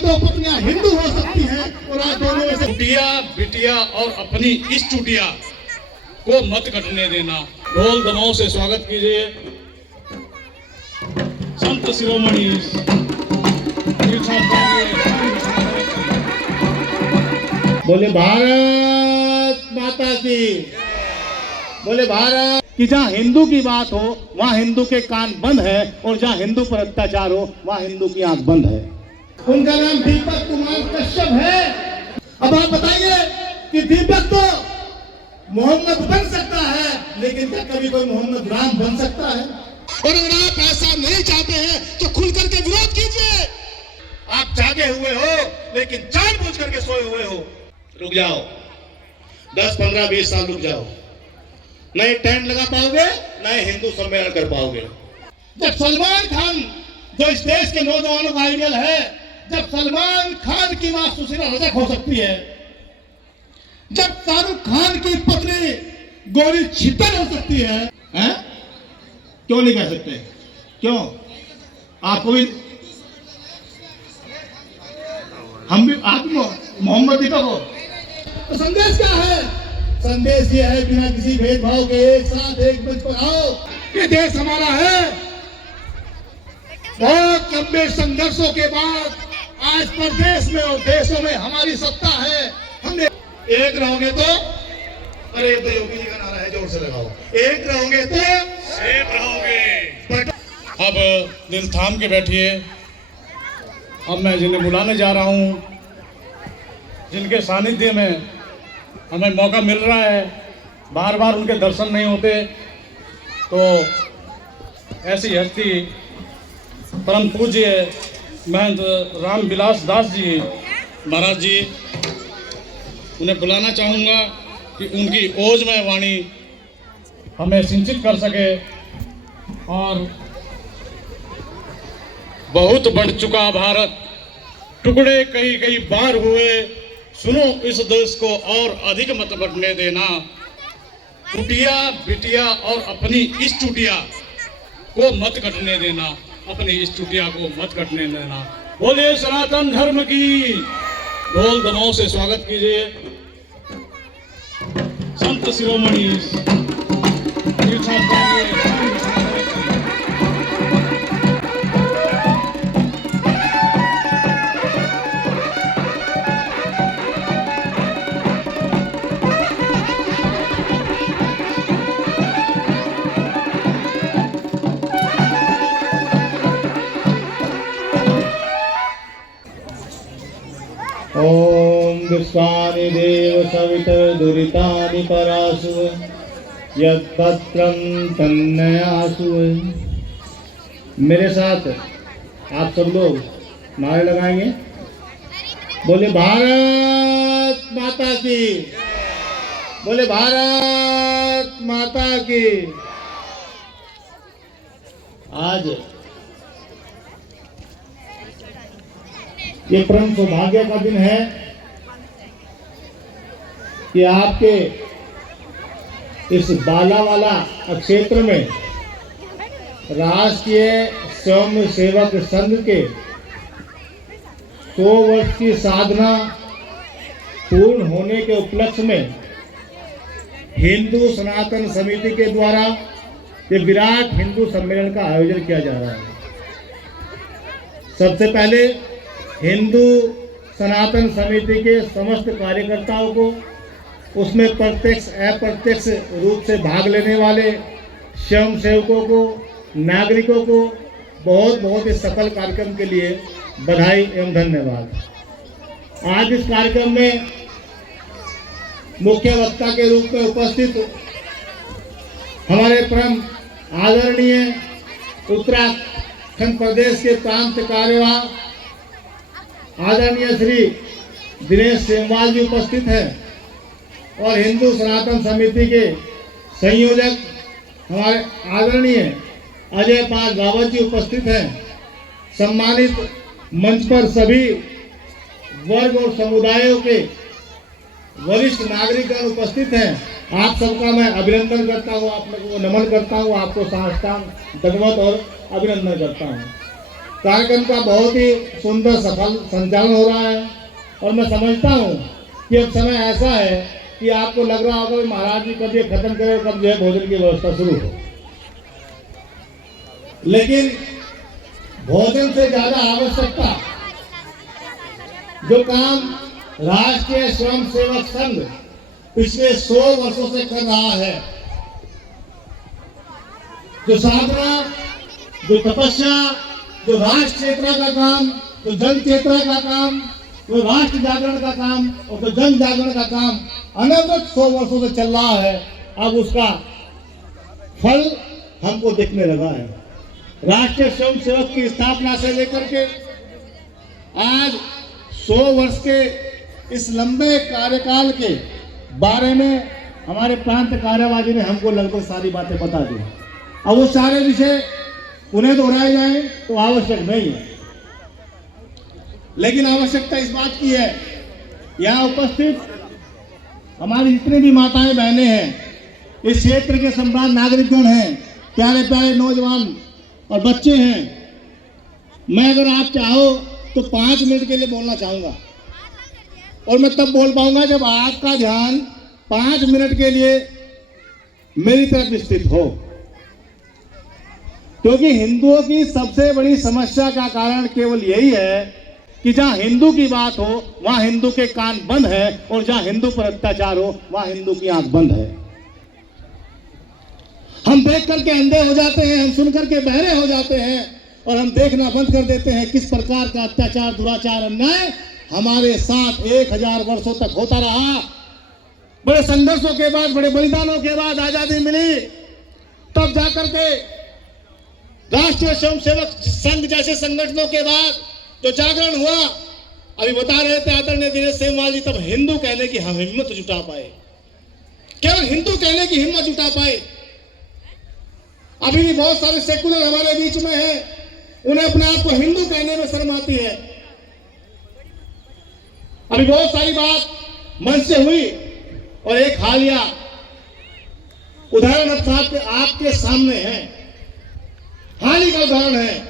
दो पत्नियां हिंदू हो सकती हैं और आज दोनों में से चुटिया बिटिया और अपनी इस चुटिया को मत कटने देना। ढोल दमाओं से स्वागत कीजिए संत शिरोमणि बोले भारत माता की, बोले भारत कि जहाँ हिंदू की बात हो वहाँ हिंदू के कान बंद है और जहाँ हिंदू पर अत्याचार हो वहाँ हिंदू की आंख बंद है। उनका नाम दीपक कुमार कश्यप है। अब आप बताइए कि दीपक तो मोहम्मद बन सकता है, लेकिन क्या कभी कोई मोहम्मद राम बन सकता है? और अगर आप ऐसा नहीं चाहते हैं तो खुल करके विरोध कीजिए। आप जागे हुए हो लेकिन जानबूझ करके सोए हुए हो। रुक जाओ, 10, 15, 20 साल रुक जाओ, नए टेंट लगा पाओगे, नए हिंदू सम्मेलन कर पाओगे। जब सलमान खान जो इस देश के नौजवानों का आइडियल है, जब सलमान खान की मां सुशीला रजक हो सकती है, जब शाहरुख खान की पत्नी गोरी छितर हो सकती है, क्यों नहीं कह सकते? क्यों? आपको भी, हम भी, आप मोहम्मद दीपक हो। तो संदेश क्या है? संदेश ये है बिना किसी भेदभाव के एक साथ एक मंच पर आओ। ये देश हमारा है। बहुत लंबे संघर्षों के बाद आज प्रदेश में और देशों में हमारी सत्ता है। हमने एक रहोगे तो, अरे तो योगी जी का नारा है, जोर से लगाओ, एक रहोगे तो सेफ रहोगे। अब दिल थाम के बैठिए। अब मैं जिन्हें बुलाने जा रहा हूँ, जिनके सानिध्य में हमें मौका मिल रहा है, बार बार उनके दर्शन नहीं होते, तो ऐसी हस्ती परम पूज्य महंत राम विलास दास जी महाराज जी, उन्हें बुलाना चाहूँगा कि उनकी ओजमय वाणी हमें सिंचित कर सके। और बहुत बढ़ चुका भारत, टुकड़े कई कई बार हुए, सुनो इस देश को और अधिक मत बढ़ने देना। चुटिया बिटिया और अपनी इस चुटिया को मत कटने देना, अपनी इस चुटिया को मत कटने देना। बोलिए सनातन धर्म की। ढोल दमाओं से स्वागत कीजिए संत शिरोमणि ओम विश्वानि देव सवितर दुरितानि परासु यत्पत्रं तन्नयासु। मेरे साथ आप सब लोग नारे लगाएंगे। बोले भारत माता की, बोले भारत माता की। आज ये परम सौभाग्य का दिन है कि आपके इस बालावाला क्षेत्र में राष्ट्रीय स्वयंसेवक संघ के 100 वर्ष की साधना पूर्ण होने के उपलक्ष्य में हिंदू सनातन समिति के द्वारा ये विराट हिंदू सम्मेलन का आयोजन किया जा रहा है। सबसे पहले हिंदू सनातन समिति के समस्त कार्यकर्ताओं को, उसमें प्रत्यक्ष अप्रत्यक्ष रूप से भाग लेने वाले स्वयंसेवकों को, नागरिकों को बहुत बहुत इस सफल कार्यक्रम के लिए बधाई एवं धन्यवाद। आज इस कार्यक्रम में मुख्य वक्ता के रूप में उपस्थित हमारे परम आदरणीय उत्तराखंड प्रदेश के प्रांत कार्यवाह आदरणीय श्री दिनेश सेमवाल जी उपस्थित हैं और हिंदू सनातन समिति के संयोजक हमारे आदरणीय अजय पाल रावत जी उपस्थित हैं। सम्मानित मंच पर सभी वर्ग और समुदायों के वरिष्ठ नागरिकगण उपस्थित हैं। आप सबका मैं अभिनंदन करता हूँ, आप लोगों को नमन करता हूँ, आपको साष्टांग दंडवत और अभिनंदन करता हूँ। कार्यक्रम का बहुत ही सुंदर सफल संचालन हो रहा है और मैं समझता हूँ कि अब समय ऐसा है कि आपको लग रहा होगा कि महाराज जी कब ये खत्म करे और कब जो है भोजन की व्यवस्था शुरू हो, लेकिन भोजन से ज्यादा आवश्यकता जो काम राष्ट्रीय स्वयंसेवक संघ पिछले 100 वर्षों से कर रहा है, जो साधना, जो तपस्या, जो राष्ट्र चेतना का काम, जो जन चेतना का काम, जो राष्ट्र जागरण का काम और जो जन जागरण का काम अनवरत 100 वर्षों से चल रहा है, अब उसका फल हमको दिखने लगा है। राष्ट्रीय स्वयंसेवक की स्थापना से लेकर के आज 100 वर्ष के इस लंबे कार्यकाल के बारे में हमारे प्रांत कार्यवाही ने हमको लगभग सारी बातें बता दी। अब वो सारे विषय उन्हें दोहराए जाए तो आवश्यक नहीं है, लेकिन आवश्यकता इस बात की है, यहाँ उपस्थित हमारी जितनी भी माताएं बहनें हैं, इस क्षेत्र के सम्राट नागरिकगण हैं, प्यारे प्यारे नौजवान और बच्चे हैं, मैं अगर आप चाहो तो 5 मिनट के लिए बोलना चाहूंगा और मैं तब बोल पाऊंगा जब आपका ध्यान 5 मिनट के लिए मेरी तरफ स्थित हो, क्योंकि हिंदुओं की सबसे बड़ी समस्या का कारण केवल यही है कि जहां हिंदू की बात हो वहां हिंदू के कान बंद है और जहां हिंदू पर अत्याचार हो वहां हिंदू की आंख बंद है। हम देख करके अंधे हो जाते हैं, हम सुन करके बहरे हो जाते हैं और हम देखना बंद कर देते हैं किस प्रकार का अत्याचार, दुराचार, अन्याय हमारे साथ 1000 वर्षों तक होता रहा। बड़े संघर्षों के बाद, बड़े बलिदानों के बाद आजादी मिली, तब जाकर के राष्ट्रीय स्वयंसेवक संघ जैसे संगठनों के बाद जो जागरण हुआ, अभी बता रहे थे आदरणीय दिनेश सेमवाल जी, तब हिंदू कहने की हम हिम्मत जुटा पाए, केवल हिंदू कहने की हिम्मत जुटा पाए। अभी भी बहुत सारे सेकुलर हमारे बीच में हैं, उन्हें अपने आप को हिंदू कहने में शर्म आती है। अभी बहुत सारी बात मन से हुई और एक हालिया उदाहरण अब आपके सामने है, हाल ही का उदाहरण है।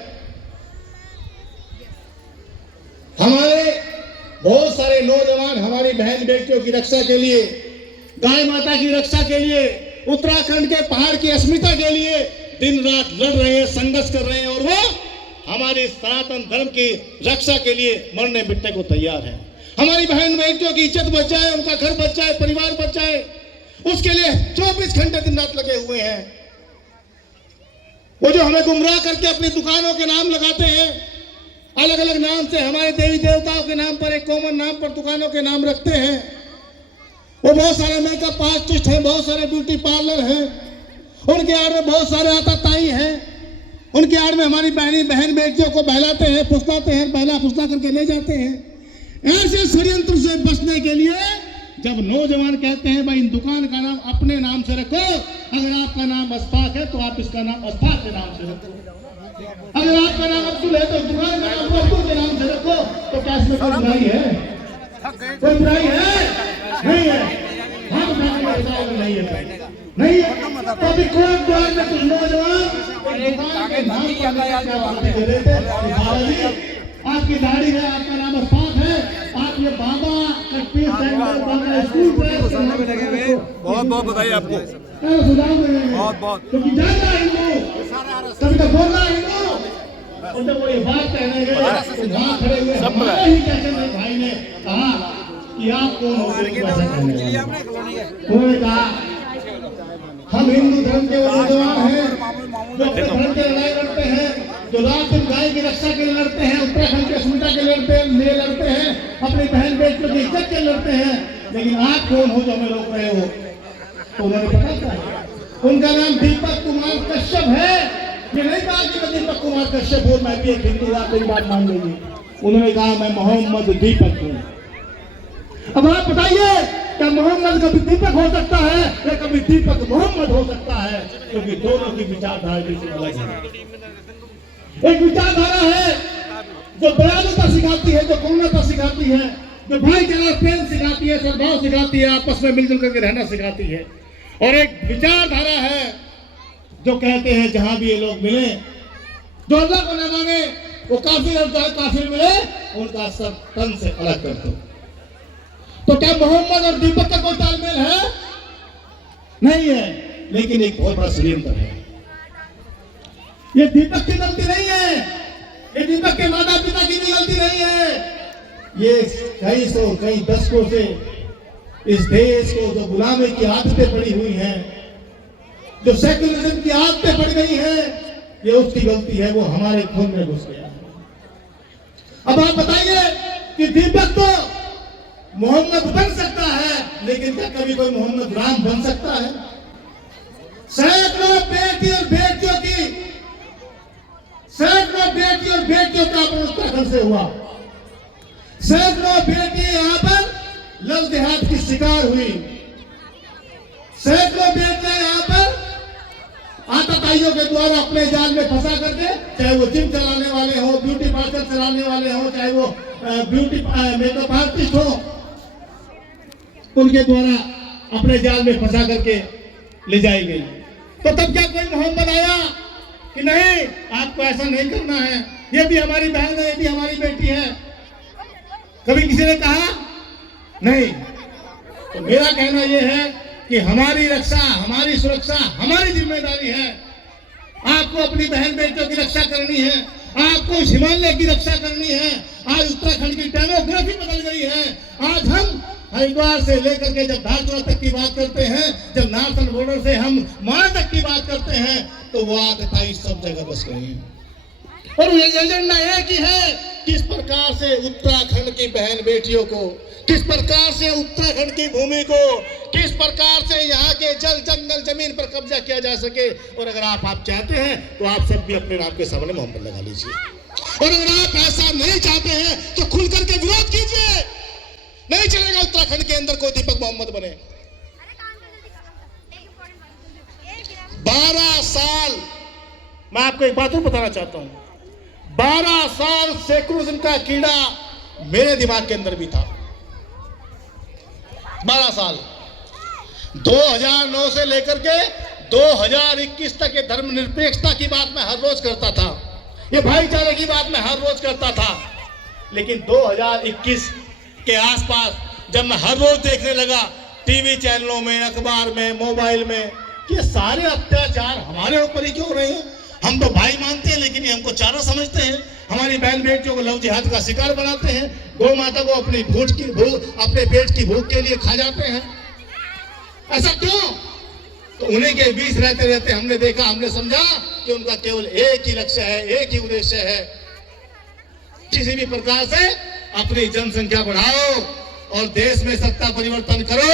हमारे बहुत सारे नौजवान हमारी बहन बेटियों की रक्षा के लिए, गाय माता की रक्षा के लिए, उत्तराखंड के पहाड़ की अस्मिता के लिए दिन रात लड़ रहे हैं, संघर्ष कर रहे हैं और वो हमारे सनातन धर्म की रक्षा के लिए मरने मिटने को तैयार है। हमारी बहन बेटियों की इज्जत बच जाए, उनका घर बच जाए, परिवार बच जाए, उसके लिए 24 घंटे दिन रात लगे हुए हैं। वो जो हमें गुमराह करके अपनी दुकानों के नाम लगाते हैं, अलग अलग नाम से हमारे देवी देवताओं के नाम पर, एक कॉमन नाम पर दुकानों के नाम रखते हैं। वो बहुत सारे मेकअप आर्टिस्ट हैं, बहुत सारे ब्यूटी पार्लर हैं, उनके आड़ में बहुत सारे आताताई हैं, उनके आड़ में हमारी बहन बेटियों को बहलाते हैं, फुसलाते हैं, बहला फुसला करके ले जाते हैं। ऐसे षड्यंत्र से बचने के लिए जब नौजवान कहते हैं भाई इन दुकान का नाम अपने नाम से रखो, अगर आपका नाम अशफाक है तो आप इसका नाम अशफाक के नाम से रखो, अगर आपका नाम अब्दुल है तो दुकान का नाम अब्दुल के नाम से रखो। तो क्या इसमें कोई बुराई है? कोई बुराई है? नहीं है। हम नहीं है, नहीं है। तो अभी कोर्ट द्वार में कुछ नौजवान दुकान के नाम पर दे रहे थे, आपकी दाढ़ी है, आपका नाम अशफाक है, आप ये बाबा कश्मीर सेंटर बाबा स्कूल बहुत बहुत बधाई आपको, बहुत बहुत, क्योंकि जानना हिंदू कभी तो बोलना हिंदू। और जब वो ये बात कहने गए तो वहां खड़े हुए हमारे ही कैसे भाई ने कहा कि आप कौन हो? उन्होंने कहा हम हिंदू धर्म के नौजवान हैं जो अपने धर्म के लड़ाई लड़ते हैं, जो रात दिन गाय की रक्षा के लिए लड़ते हैं, उत्तराखंड के अस्मिता के लिए लड़ते हैं, अपनी बहन बेटियों की इज्जत के लड़ते हैं, लेकिन आप कौन हो जो हमें रोक रहे हो? तो उन्होंने पता था, उनका नाम दीपक कुमार कश्यप है। ये नहीं कहा कि मैं दीपक कुमार कश्यप हूँ, मैं भी एक हिंदू, आप मेरी बात मान लीजिए। उन्होंने कहा मैं मोहम्मद दीपक हूँ। अब आप बताइए क्या मोहम्मद कभी दीपक हो सकता है या कभी दीपक मोहम्मद हो सकता है? क्योंकि दोनों की विचारधारा बिल्कुल अलग है। एक विचारधारा है जो दयालुता सिखाती है, जो करुणा सिखाती है, जो भाईचारा प्रेम सिखाती है, सद्भाव सिखाती है, आपस में मिलजुल करके रहना सिखाती है। और एक विचारधारा है जो कहते हैं जहां भी ये लोग मिले, जो अल्लाह को न माने वो काफिर और चाहे काफिर मिले उनका सब तन से अलग कर दो। तो क्या मोहम्मद और दीपक का कोई तालमेल है? नहीं है, लेकिन एक बहुत बड़ा षड्यंत्र है। ये दीपक की गलती नहीं है, ये दीपक के माता पिता की भी गलती नहीं है। ये कई सौ कई दशकों से इस देश को जो गुलामी की आदतें पड़ी हुई हैं, जो सेक्युलरिज्म की आदतें पड़ गई हैं, ये उसकी गलती है। वो हमारे खून में घुस गया है। अब आप बताइए कि दीपक तो मोहम्मद बन सकता है, लेकिन क्या कभी कोई मोहम्मद राम बन सकता है? सैकड़ों बेटी और बेटियों का अपना उत्तराखंड से हुआ। सैकड़ों बेटी यहाँ पर लव जिहाद की शिकार हुई। सैकड़ों बेटियां यहाँ पर आतताइयों के द्वारा अपने जाल में फंसा करके, चाहे वो जिम चलाने वाले हो, ब्यूटी पार्लर चलाने वाले हो, चाहे वो ब्यूटी मेकअप आर्टिस्ट हो, उनके द्वारा अपने जाल में फंसा करके ले जाई गई। तो तब क्या कोई मोहम्मद आया कि नहीं आपको ऐसा नहीं करना है, ये भी हमारी बहन है, ये भी हमारी बेटी है? कभी किसी ने कहा? नहीं। तो मेरा कहना यह है कि हमारी रक्षा, हमारी सुरक्षा हमारी जिम्मेदारी है। आपको अपनी बहन बेटियों की रक्षा करनी है, आपको हिमालय की रक्षा करनी है। आज उत्तराखंड की डेमोग्राफी बदल गई है। आज हम हरिद्वार से लेकर के जब धारचूला तक की बात करते हैं, जब नार्थन बॉर्डर से हम माल तक की बात करते हैं, तो वो आतताई सब जगह बस गए हैं। और ये एजेंडा एक ही है, किस प्रकार से उत्तराखंड की बहन बेटियों को, किस प्रकार से उत्तराखंड की भूमि को, किस प्रकार से यहाँ के जल जंगल जमीन पर कब्जा किया जा सके। और अगर आप चाहते हैं तो आप सब भी अपने नाम के सामने मोहम्मद लगा लीजिए। और अगर आप ऐसा नहीं चाहते हैं तो खुल करके विरोध कीजिए। नहीं चलेगा उत्तराखंड के अंदर कोई दीपक मोहम्मद बने। 12 साल, मैं आपको एक बात और बताना चाहता हूं, 12 साल सेकुलरिज्म का कीड़ा मेरे दिमाग के अंदर भी था। 12 साल 2009 से लेकर के 2021 तक ये धर्मनिरपेक्षता की बात मैं हर रोज करता था, ये भाईचारे की बात मैं हर रोज करता था। लेकिन 2021 के आसपास जब मैं हर रोज देखने लगा टीवी चैनलों में, अखबार में, मोबाइल में, ये सारे अत्याचार हमारे ऊपर ही क्यों हो रहे हैं? हम तो भाई मानते हैं, लेकिन ये हमको चारा समझते हैं। हमारी बहन बेटियों को लव जिहाद का शिकार बनाते हैं, गौ माता को अपने पेट की भूख के लिए खा जाते हैं। ऐसा क्यों? तो उन्हीं के बीच रहते रहते हमने देखा, हमने समझा कि उनका केवल एक ही लक्ष्य है, एक ही उद्देश्य है, किसी भी प्रकार से अपनी जनसंख्या बढ़ाओ और देश में सत्ता परिवर्तन करो,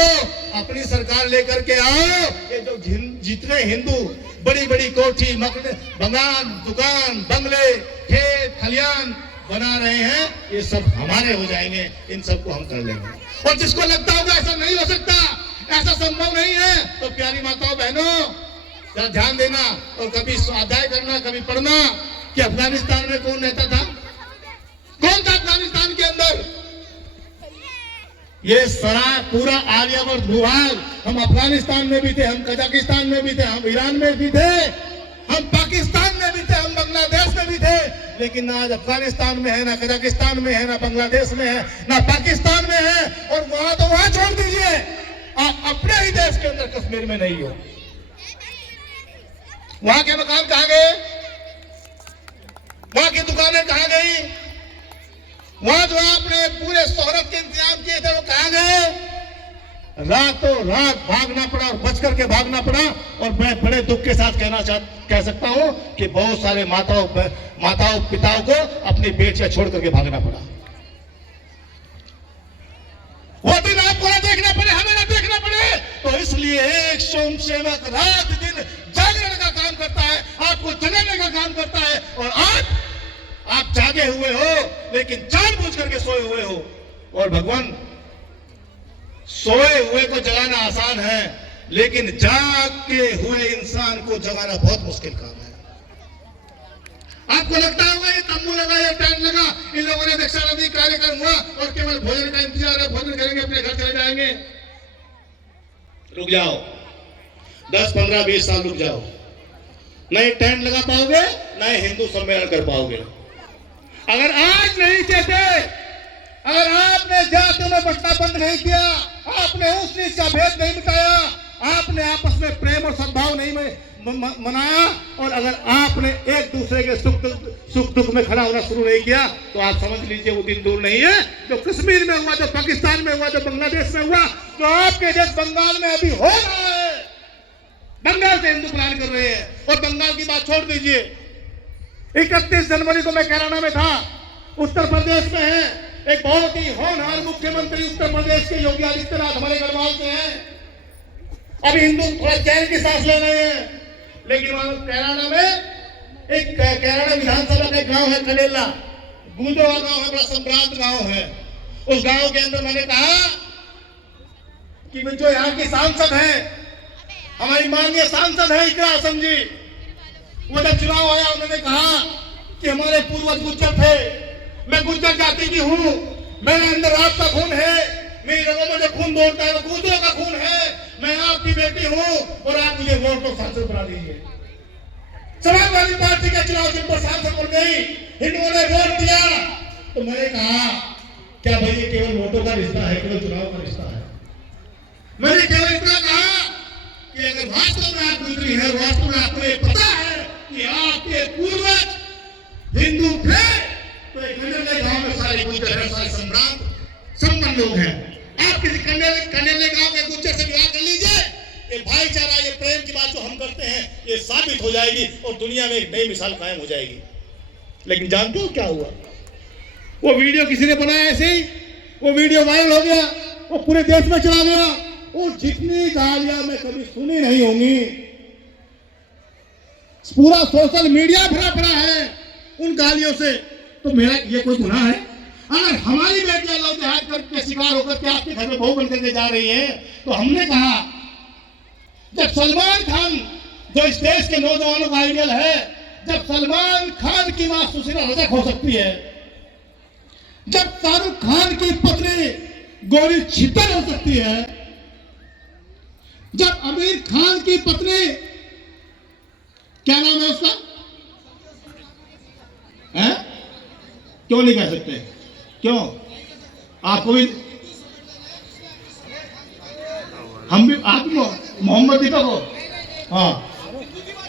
अपनी सरकार लेकर के आओ। ये जो जितने हिंदू बड़ी बड़ी कोठी, बंगान, दुकान, बंगले, खेत खलियान बना रहे हैं, ये सब हमारे हो जाएंगे, इन सबको हम कर लेंगे। और जिसको लगता होगा ऐसा नहीं हो सकता, ऐसा संभव नहीं है, तो प्यारी माताओं बहनों जरा ध्यान देना और कभी स्वाध्याय करना, कभी पढ़ना कि अफगानिस्तान में कौन रहता था, कौन था अफगानिस्तान के अंदर। ये सारा पूरा आर्यावर्त भूभाग, हम अफगानिस्तान में भी थे, हम कजाकिस्तान में भी थे, हम ईरान में भी थे, हम पाकिस्तान में भी थे, हम बांग्लादेश में भी थे, लेकिन ना आज अफगानिस्तान में है, ना कजाकिस्तान में है, ना बांग्लादेश में है, ना पाकिस्तान में है। और वहां तो वहां छोड़ दीजिए, आप अपने ही देश के अंदर कश्मीर में नहीं हो। वहां के मकान कहां गए, वहां की दुकानें कहां गई, वहां जो आपने पूरे शोहरत के इंतजाम किए थे वो कहां गए? रातों रात भागना पड़ा और बच करके भागना पड़ा। और मैं बड़े दुख के साथ कह सकता हूं कि बहुत सारे माताओं पिताओं को अपनी बेटियां छोड़ करके भागना पड़ा। वो दिन आपको ना देखना पड़े, हमें ना देखना पड़े, तो इसलिए एक स्वयं सेवक रात दिन जागरण का काम करता है, आपको जगाने का काम करता है। और आप जागे हुए हो लेकिन जानबूझ करके सोए हुए हो। और भगवान, सोए हुए को जगाना आसान है, लेकिन जाग के हुए इंसान को जगाना बहुत मुश्किल काम है। आपको लगता होगा ये तंबू लगा, ये टेंट लगा, इन लोगों ने दीक्षा नदी कार्यक्रम हुआ और केवल भोजन का इंतजार है, भोजन करेंगे अपने घर चले जाएंगे। रुक जाओ, 10, 15, 20 साल रुक जाओ, नहीं टेंट लगा पाओगे, नहीं हिंदू सम्मेलन कर पाओगे। अगर आज नहीं कहते, अगर आपने जातियों में बंटना बंद नहीं किया, आपने ऊंच नीच का भेद नहीं मिटाया, आपने आपस में प्रेम और सद्भाव नहीं मनाया, और अगर आपने एक दूसरे के सुख दुख में खड़ा होना शुरू नहीं किया, तो आप समझ लीजिए वो दिन दूर नहीं है जो कश्मीर में हुआ, जो पाकिस्तान में हुआ, जो बांग्लादेश में हुआ, जो आपके देश बंगाल में अभी हो रहा है। बंगाल से हिंदू प्लान कर रहे हैं, और बंगाल की बात छोड़ दीजिए। 31 जनवरी को मैं कैराना में था, उत्तर प्रदेश में है, एक बहुत ही होनहार मुख्यमंत्री उत्तर प्रदेश के योगी आदित्यनाथ हमारे गढ़वाल से हैं। अभी हिंदू थोड़ा चैन की सांस ले रहे हैं, लेकिन वहां कैराना में एक कैराना विधानसभा का एक गांव है कलेला, गूंजोवा गांव है, बड़ा संभ्रांत गांव है। उस गांव के अंदर मैंने कहा कि जो यहाँ की सांसद है, हमारी माननीय सांसद है इकरा आसम जी, वो जब चुनाव आया उन्होंने कहा कि हमारे पूर्वज गुज्जर थे, मैं गुज्जर जाति की हूँ, मेरे अंदर आपका खून है, मेरी रगों में जो खून दौड़ता है वो गुज्जरों का खून है, मैं आपकी बेटी हूँ और आप मुझे वोट को सांसद बना दीजिए। समाजवादी पार्टी के चुनाव जिन पर सांसद बन गई, हिंदुओं ने वोट दिया, तो मैंने कहा क्या भाई ये केवल वोटों का रिश्ता है, केवल चुनाव का रिश्ता है? मैंने केवल इतना कहा कि अगर वास्तव में आप गुजरी है, वास्तव में आपको ये पता है कि आपके पूर्वज हिंदू थे, तो एक कनेले गांव में सारे गुज्जर हैं, सारे सम्राट संपन्न लोग हैं। आप किसी कनेले गांव के गुज्जर से विवाह कर लीजिए, ये भाईचारा, ये प्रेम की बात जो हम करते हैं, ये साबित हो जाएगी और दुनिया में एक नई मिसाल कायम हो जाएगी। लेकिन जानते हो क्या हुआ? वो वीडियो किसी ने बनाया ऐसे ही, वो वीडियो वायरल हो गया, वो पूरे देश में चला गया, और जितनी गालियां मैं कभी सुनी नहीं होंगी, पूरा सोशल मीडिया भरा पड़ा है उन गालियों से। तो मेरा ये कोई गुनाह है? अगर हमारी बेटियां लव जिहाद करके शिकार होकर के आपके घर में बहू बनकर के जा रही है, तो हमने कहा जब सलमान खान जो इस देश के नौजवानों का आइडियल है, जब सलमान खान की मां सुशीला रजक हो सकती है, जब शाहरुख खान की पत्नी गौरी छितर हो सकती है, जब आमिर खान की पत्नी, क्या नाम है उसका, है? क्यों नहीं कह सकते? क्यों? आपको भी, हम भी, आप मोहम्मद दीपक हो? हाँ,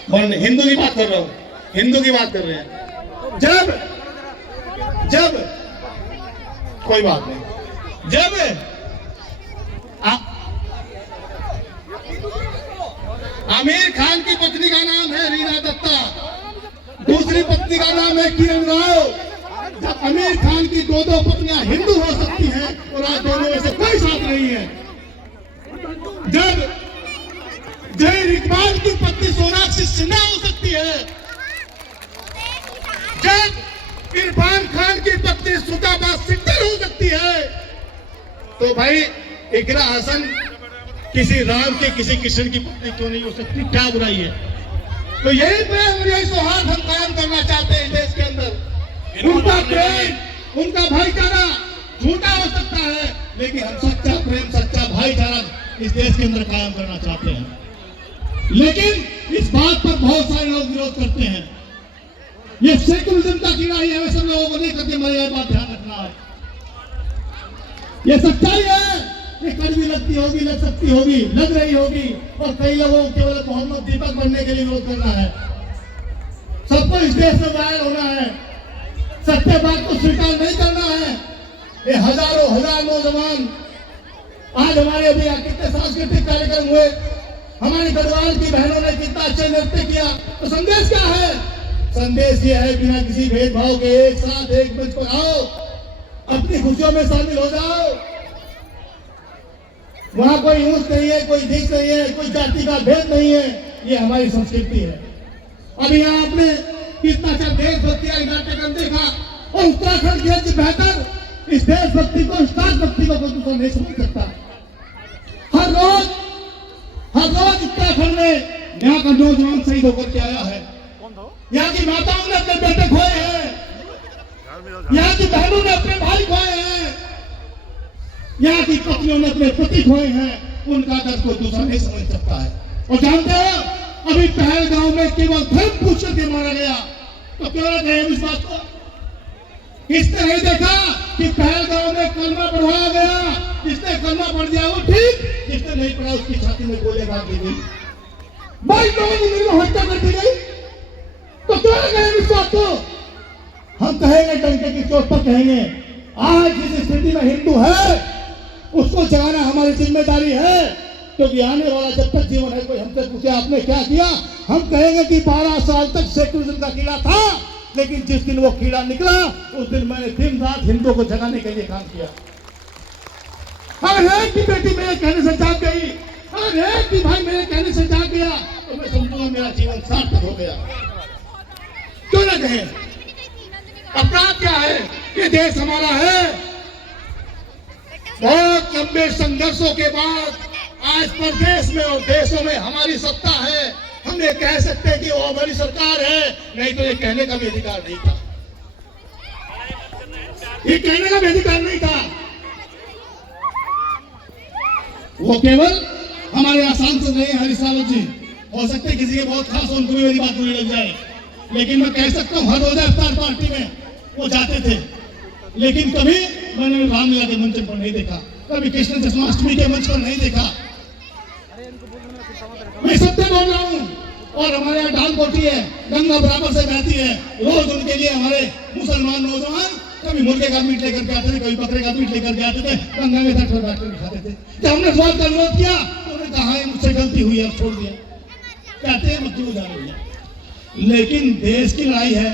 हिंदू की बात कर रहा हूं, हिंदू की बात कर रहे हैं। जब कोई बात नहीं, जब आमिर खान की पत्नी का नाम है रीना दत्ता, दूसरी पत्नी का नाम है किरण राव, जब आमिर खान की दो पत्नियां हिंदू हो सकती हैं और आज दोनों में से कोई साथ नहीं है, जब जहीर इकबाल की पत्नी सोनाक्षी सिन्हा हो सकती है, जब इरफान खान की पत्नी सुजाता सिकंदर हो सकती है, तो भाई इकरा हसन किसी राम के किसी किशन की पत्नी क्यों नहीं हो सकती? क्या बुराई है? तो यही प्रेम और यही सौहार्द हम कायम करना चाहते हैं देश के अंदर। उनका प्रेम, उनका भाईचारा झूठा हो सकता है, लेकिन हम सच्चा प्रेम, सच्चा भाईचारा इस देश के अंदर कायम करना चाहते हैं। लेकिन इस बात पर बहुत सारे लोग विरोध करते हैं। ये सेकुलरिज्म का कीड़ा ही है, सब लोगों को नहीं करके मेरी बात ध्यान रखना है। ये सच्चाई है, ये कड़वी लगती होगी, लग सकती होगी, लग रही होगी, और कई लोगों को केवल मोहम्मद दीपक बनने के लिए विरोध करना है। सबको इस देश में वायरल होना है, सत्य बात को स्वीकार नहीं करना है। ये हजारों हजार नौजवान आज हमारे अभी कितने सांस्कृतिक कार्यक्रम हुए, हमारी गढ़वाल की बहनों ने कितना अच्छा नृत्य किया, तो संदेश क्या है? संदेश ये है, बिना किसी भेदभाव के एक साथ एक मंच पर आओ, अपनी खुशियों में शामिल हो जाओ। वहां कोई ऊंच नहीं है, कोई नीच नहीं है, कोई जाति का भेद नहीं है, ये हमारी संस्कृति है। अभी यहाँ आपने कितना अच्छा देशभक्ति का नाट्यक्रम देखा, और उत्तराखंड के बेहतर इस देशभक्ति को, इस राजभक्ति को कोई नहीं समझ सकता। हर रोज उत्तराखंड में यहाँ का नौजवान शहीद होकर के आया है, यहाँ की माताओं ने अपने बेटे खोए हैं, यहाँ की बहनों ने अपने भाई खोए हैं, यहाँ की पत्नियों ने अपने पति खोए हैं। उनका दर्द कोई दूसरा नहीं समझ सकता है। और जानते हो, अभी पहलगांव में केवल धर्म पूछ के मारा गया, तो क्यों रहे इस बात को? किसने नहीं देखा कि पहलगांव में कलमा पढ़वाया गया? जिसने कलमा पढ़ दिया वो ठीक, जिसने नहीं पढ़ा उसकी छाती में गोलियां मार दी गई, 22 लोगों की दिल में हत्या कर दी गई। तो क्या कहेंगे इस बात को? हम कहेंगे, डंके की चोट पर कहेंगे, आज जिस स्थिति में हिंदू है उसको जगाना हमारी जिम्मेदारी है। क्योंकि आने वाला जब तक जीवन है, कोई हमसे पूछे आपने क्या किया, हम कहेंगे कि 12 साल तक सेक्युलरिज्म का कीड़ा था, लेकिन जिस दिन वो कीड़ा निकला उस दिन मैंने दिन रात हिंदुओं को जगाने के लिए काम किया। हर एक की बेटी मेरे कहने से जाग गई, हर एक की भाई मेरे कहने से जाग गया, तो मैं समझूंगा मेरा जीवन सार्थक हो गया। क्यों ना कहें? अपराध क्या है? ये देश हमारा है। बहुत लंबे संघर्षों के बाद आज प्रदेश में और देशों में हमारी सत्ता है। हम ये कह सकते हैं कि वो हमारी सरकार है, नहीं तो ये कहने का भी अधिकार नहीं था। ये कहने का भी अधिकार नहीं था। वो केवल हमारे यहाँ सांसद रहे हरीश रावत जी, हो सकते हैं किसी के बहुत खास उनको भी मेरी बात बुरी लग जाए, लेकिन मैं कह सकता हूँ हर रोज अवतार पार्टी में वो जाते थे, लेकिन कभी मैंने रामलीला के मंच पर नहीं देखा, कभी कृष्ण जन्माष्टमी के मंच पर नहीं देखा। मैं सत्य बोल रहा हूँ। और हमारे यहाँ ढाल कोठी है, गंगा बराबर से बहती है, रोज उनके लिए हमारे मुसलमान नौजवान कभी मुर्गे का मीट लेकर के आते थे, कभी बकरे का मीट लेकर के आते थे, गंगा में तट पर बैठकर खाते थे। जब हमने सवाल का अनुरोध किया तो उन्होंने कहा है मुझसे गलती हुई है, छोड़ दिया, कहते हैं मक्की उजाड़ रही है। लेकिन देश की लड़ाई है,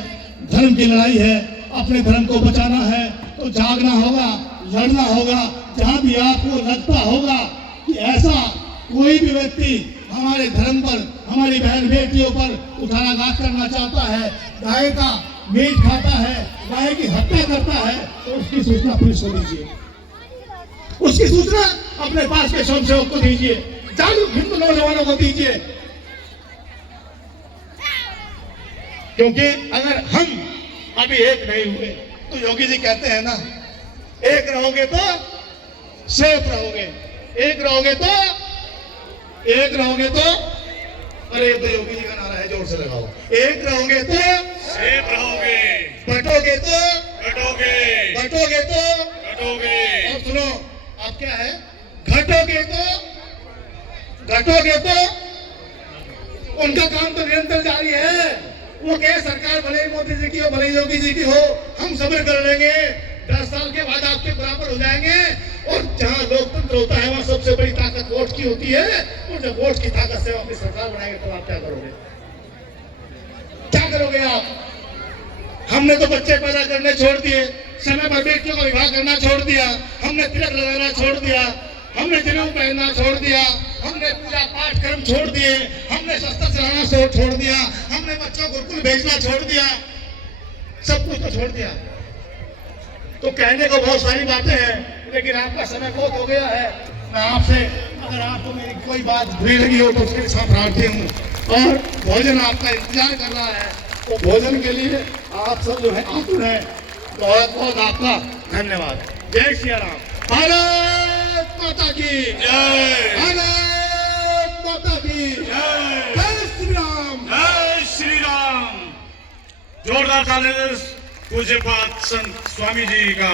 धर्म की लड़ाई है, अपने धर्म को बचाना है तो जागना होगा, लड़ना होगा। जहां भी आपको लगता होगा कि ऐसा कोई भी व्यक्ति हमारे धर्म पर, हमारी बहन बेटियों पर उठानाघात करना चाहता है, गाय का मीट खाता है, गाय की हत्या करता है, तो उसकी सूचना पुलिस को दीजिए, उसकी सूचना अपने पास के स्वयंसेवक को दीजिए, जागरूक हिंदू नौजवानों को दीजिए। क्योंकि अगर हम अभी एक नहीं हुए तो योगी जी कहते हैं ना, एक रहोगे तो सेफ रहोगे, एक रहोगे तो अरे तो योगी जी का नारा है, जोर से लगाओ, एक रहोगे तो सेफ रहोगे, बटोगे तो बटोगे, बटोगे तो बटोगे। और सुनो, आप क्या है, घटोगे तो उनका काम तो निरंतर जारी है। वो क्या सरकार भले ही मोदी जी की हो, भले ही योगी जी की हो, हम सब्र कर लेंगे, 10 साल के बाद आपके बराबर हो जाएंगे। और जहां लोकतंत्र होता है वहां सबसे बड़ी ताकत वोट की होती है, और जब वोट की ताकत से अपनी सरकार बनाएंगे तो आप क्या करोगे? क्या करोगे आप? हमने तो बच्चे पैदा करने छोड़ दिए, समय पर बेटियों का विवाह करना छोड़ दिया, हमने तिलक लगाना छोड़ दिया, हमने जनेऊ पहनना छोड़ दिया, हमने पूजा पाठ कर्म छोड़ दिए, हमने शस्त्र चलाना छोड़ दिया, हमने बच्चों को गुरुकुल भेजना छोड़ दिया, सब कुछ तो छोड़ दिया। तो कहने को बहुत सारी बातें हैं, लेकिन आपका समय बहुत हो गया है। मैं आपसे, अगर आपको मेरी कोई बात बुरी लगी हो तो उसके साथ प्रार्थी हूँ, और भोजन आपका इंतजार कर रहा है, तो भोजन के लिए आप सब जो है आतुर हैं। बहुत बहुत आपका धन्यवाद। जय श्री राम। भारत माता की जय, भारत माता की जय, जय श्री राम। जय श्री राम। जोरदार तालियां पूज्यपाद संत स्वामी जी का